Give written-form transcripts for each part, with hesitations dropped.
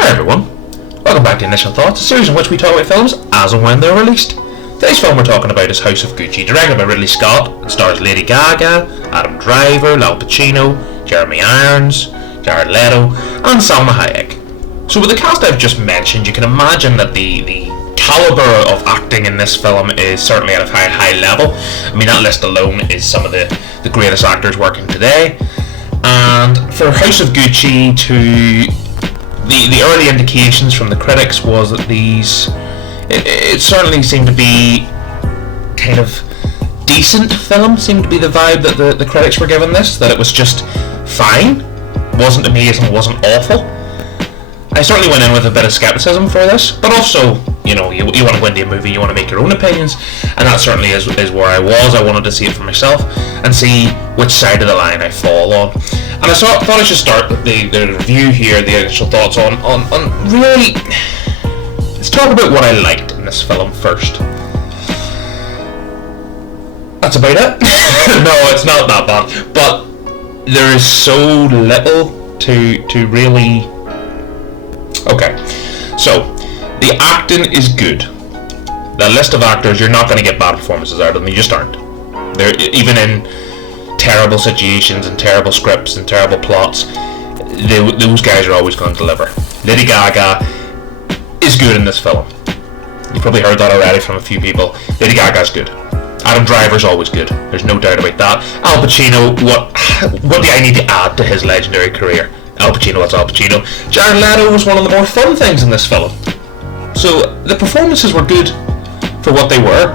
Hi everyone, welcome back to Initial Thoughts, a series in which we talk about films as and when they're released. Today's film we're talking about is House of Gucci, directed by Ridley Scott. It stars Lady Gaga, Adam Driver, Al Pacino, Jeremy Irons, Jared Leto, and Salma Hayek. So with the cast I've just mentioned, you can imagine that the calibre of acting in this film is certainly at a high level. I mean, that list alone is some of the greatest actors working today. And for House of Gucci the early indications from the critics was that it certainly seemed to be kind of decent film, seemed to be the vibe that the critics were giving this, that it was just fine, wasn't amazing, wasn't awful. I certainly went in with a bit of skepticism for this, but also, you know, you want to go into a movie, you want to make your own opinions, and that certainly is where I was. I wanted to see it for myself and see which side of the line I fall on. And I thought I should start the review here, the initial thoughts on really, let's talk about what I liked in this film first. That's about it. No, it's not that bad, but there is so little to really... Okay, so the acting is good. The list of actors, you're not going to get bad performances out of them, you just aren't. They're even in terrible situations and terrible scripts and terrible plots, those guys are always going to deliver. Lady Gaga is good in this film. You've probably heard that already from a few people. Lady Gaga's good. Adam Driver's always good. There's no doubt about that. Al Pacino, what do I need to add to his legendary career? Al Pacino, that's Al Pacino. Jared Leto was one of the more fun things in this film. So the performances were good for what they were.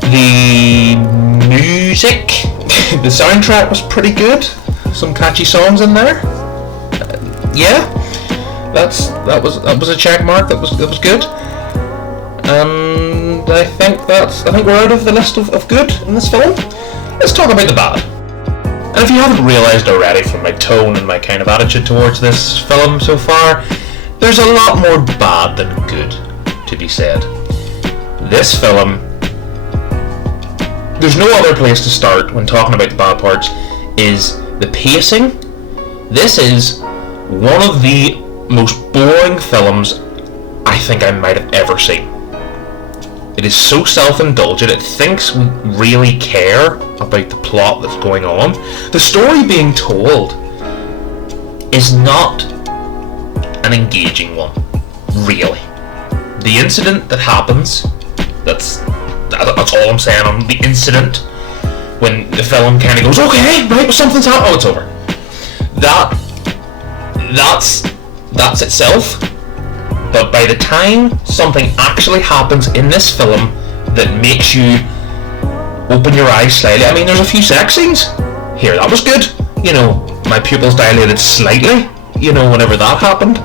The music, the soundtrack was pretty good. Some catchy songs in there. Yeah, that was a check mark. That was good. And I think we're out of the list of good in this film. Let's talk about the bad. And if you haven't realised already from my tone and my kind of attitude towards this film so far, there's a lot more bad than good to be said. This film, there's no other place to start when talking about the bad parts, is the pacing. This is one of the most boring films I think I might have ever seen. It is so self-indulgent, it thinks we really care about the plot that's going on. The story being told is not an engaging one, really. The incident that happens, that's all I'm saying on the incident, when the film kind of goes, okay, right, something's happened, oh, it's over. That's itself. But by the time something actually happens in this film that makes you open your eyes slightly, I mean, there's a few sex scenes here, that was good. You know, my pupils dilated slightly, you know, whenever that happened.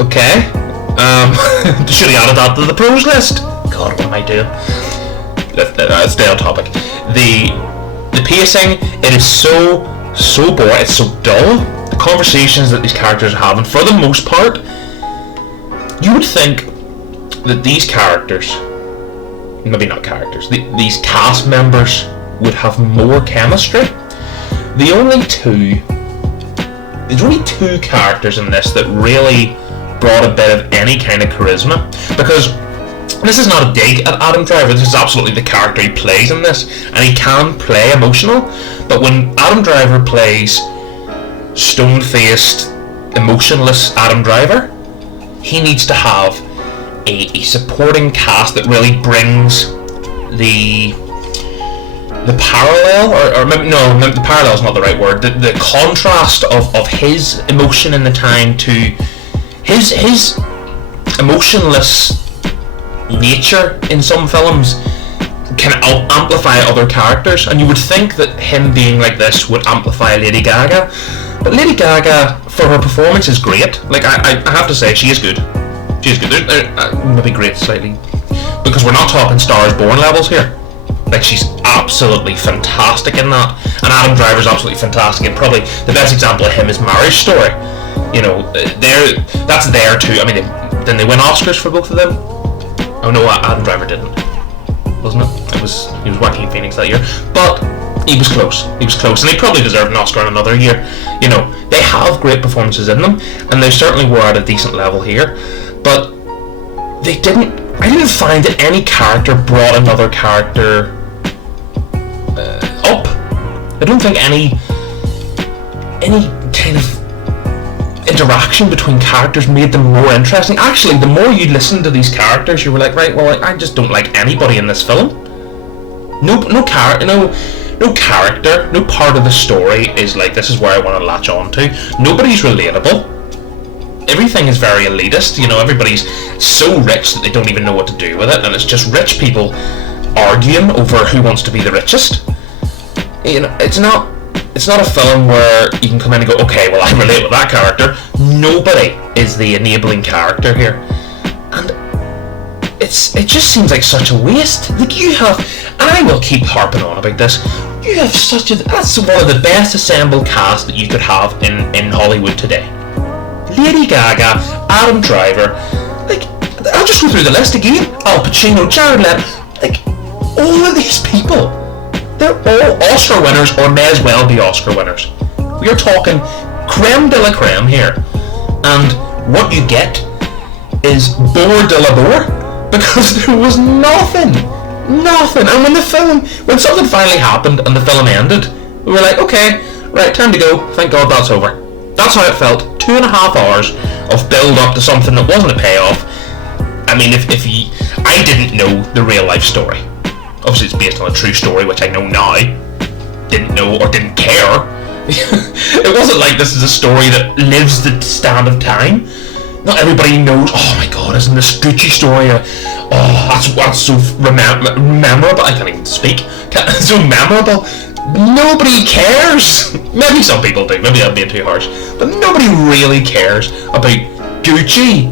Okay. Should have added that to the pros list. God, what am I doing? Let's stay on topic. The pacing, it is so boring, it's so dull. The conversations that these characters are having, for the most part, you would think that these characters, maybe not characters, these cast members would have more chemistry. There's only two characters in this that really brought a bit of any kind of charisma, because this is not a dig at Adam Driver, this is absolutely the character he plays in this, and he can play emotional, but when Adam Driver plays stone-faced, emotionless Adam Driver, he needs to have a supporting cast that really brings the parallel, or maybe, no, the parallel is not the right word, the contrast of his emotion in the time to his emotionless nature in some films can amplify other characters, and you would think that him being like this would amplify Lady Gaga, but Lady Gaga, for her performance, is great. Like, I have to say, she is good. She is good. Maybe great slightly, because we're not talking Stars Born levels here. Like, she's absolutely fantastic in that, and Adam Driver's absolutely fantastic, and probably the best example of him is Marriage Story. You know, that's there too. I mean, didn't they win Oscars for both of them? Oh no, Adam Driver didn't, wasn't it? He was Joaquin Phoenix that year. But he was close. He was close, and he probably deserved an Oscar in another year. You know, they have great performances in them, and they certainly were at a decent level here. But they didn't. I didn't find that any character brought another character up. I don't think any kind of interaction between characters made them more interesting. Actually, the more you listen to these characters, you were like, right, well, I just don't like anybody in this film. No character, no part of the story is like, this is where I want to latch on to. Nobody's relatable. Everything is very elitist. You know, everybody's so rich that they don't even know what to do with it, and it's just rich people arguing over who wants to be the richest. You know, it's not a film where you can come in and go, okay, well, I relate with that character. Nobody is the enabling character here, and it just seems like such a waste. Like, you have, and I will keep harping on about this, you have that's one of the best assembled cast that you could have in Hollywood today. Lady Gaga, Adam Driver, like, I'll just go through the list again. Al Pacino, Jared Leto, like, all of these people, they're all Oscar winners, or may as well be Oscar winners. We are talking creme de la creme here, and what you get is bore de la bore, because there was nothing. And when something finally happened and the film ended, we were like, okay, right, time to go. Thank God that's over. That's how it felt. 2.5 hours of build up to something that wasn't a payoff. I mean, I didn't know the real life story. Obviously, it's based on a true story, which I know now. Didn't know or didn't care. It wasn't like this is a story that lives the stand of time. Not everybody knows, oh my God, isn't this Gucci story? That's so memorable. I can't even speak. So memorable. Nobody cares. Maybe some people do. Maybe I'm being too harsh. But nobody really cares about Gucci.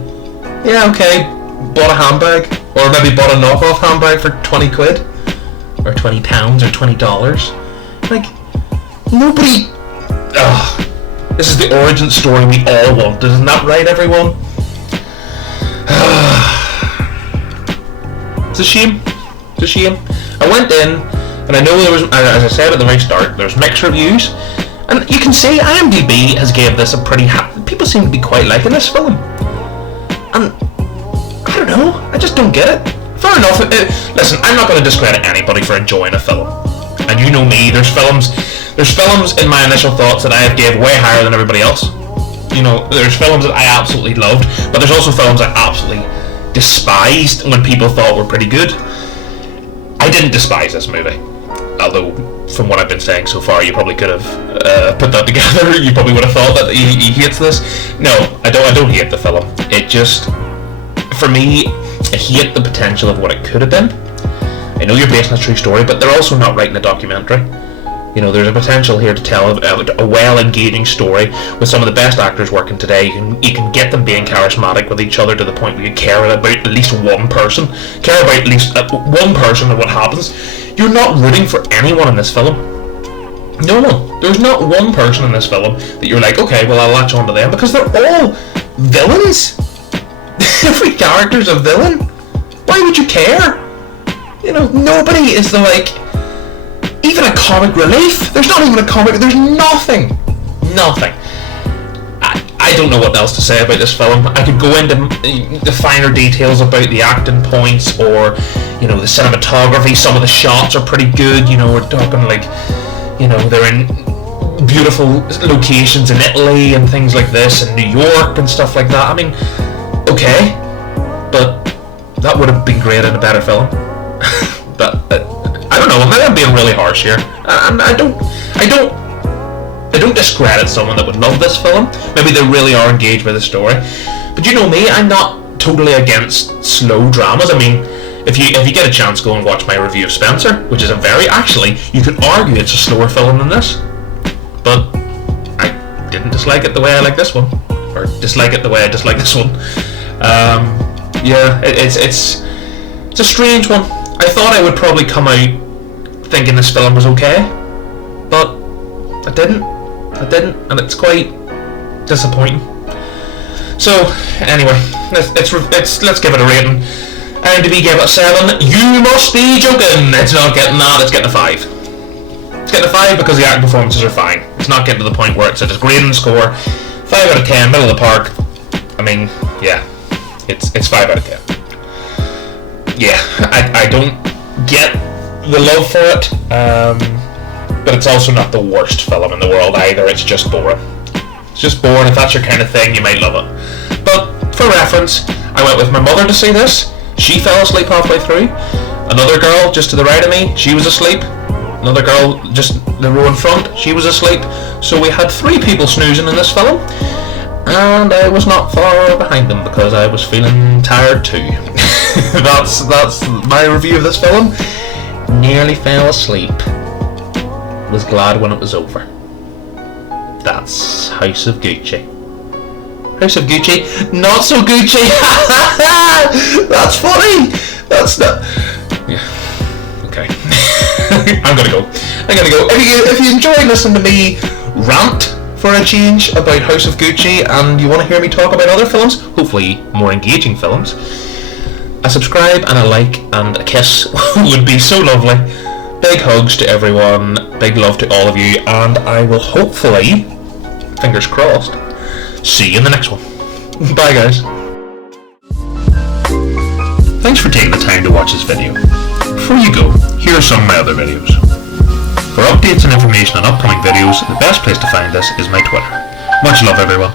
Yeah, okay. Bought a handbag. Or maybe bought a knockoff handbag for 20 quid. Or 20 pounds or $20. Like, nobody... This is the origin story we all wanted. Isn't that right, everyone? It's a shame. It's a shame. I went in, and I know there was, as I said at the very start, there's mixed reviews, and you can see IMDb has gave this a pretty... people seem to be quite liking this film. And I don't know. I just don't get it. Fair enough. Listen, I'm not going to discredit anybody for enjoying a film. And you know me, there's films in my initial thoughts that I have gave way higher than everybody else. You know, there's films that I absolutely loved, but there's also films I absolutely despised when people thought were pretty good. I didn't despise this movie. Although, from what I've been saying so far, you probably could have put that together. You probably would have thought that he hates this. No, I don't hate the film. It just, for me, I hate the potential of what it could have been. I know you're based on a true story, but they're also not writing a documentary. You know, there's a potential here to tell a well-engaging story with some of the best actors working today. You can get them being charismatic with each other to the point where you care about at least one person. Care about at least one person and what happens. You're not rooting for anyone in this film. No one. There's not one person in this film that you're like, okay, well, I'll latch on to them, because they're all villains. Every character's a villain. Why would you care? You know, nobody is the, like, even a comic relief. There's not even a comic. There's nothing. I don't know what else to say about this film. I could go into the finer details about the acting points, or, you know, the cinematography. Some of the shots are pretty good. You know, we're talking like, you know, they're in beautiful locations in Italy and things like this, and New York and stuff like that. I mean, okay, but that would have been great in a better film. But I don't know. Maybe I'm being really harsh here. I don't discredit someone that would love this film. Maybe they really are engaged with the story. But you know me, I'm not totally against slow dramas. I mean, if you get a chance, go and watch my review of Spencer, which is actually, you could argue it's a slower film than this. But I didn't dislike it the way I like this one, or dislike it the way I dislike this one. Yeah, it's a strange one. I thought I would probably come out thinking this film was okay, but I didn't, and it's quite disappointing. So anyway, let's give it a rating. IMDb gave it a 7. You must be joking. It's not getting that. It's getting a 5. It's getting a 5 because the acting performances are fine. It's not getting to the point where it's a degrading score. 5 out of 10, middle of the park. I mean, yeah, it's 5 out of 10. Yeah, I don't get the love for it, but it's also not the worst film in the world either. It's just boring. It's just boring. If that's your kind of thing, you might love it. But for reference, I went with my mother to see this. She fell asleep halfway through. Another girl just to the right of me, she was asleep. Another girl just the row in front, she was asleep. So we had 3 people snoozing in this film, and I was not far behind them because I was feeling tired too. That's my review of this film. Nearly fell asleep. Was glad when it was over. That's House of Gucci. House of Gucci, not so Gucci. That's funny. That's not. Yeah. Okay. I'm gonna go. If you enjoy listening to me rant for a change about House of Gucci, and you want to hear me talk about other films, hopefully more engaging films, a subscribe and a like and a kiss would be so lovely. Big hugs to everyone, big love to all of you, and I will hopefully, fingers crossed, see you in the next one. Bye guys. Thanks for taking the time to watch this video. Before you go, here are some of my other videos. For updates and information on upcoming videos, the best place to find us is my Twitter. Much love everyone.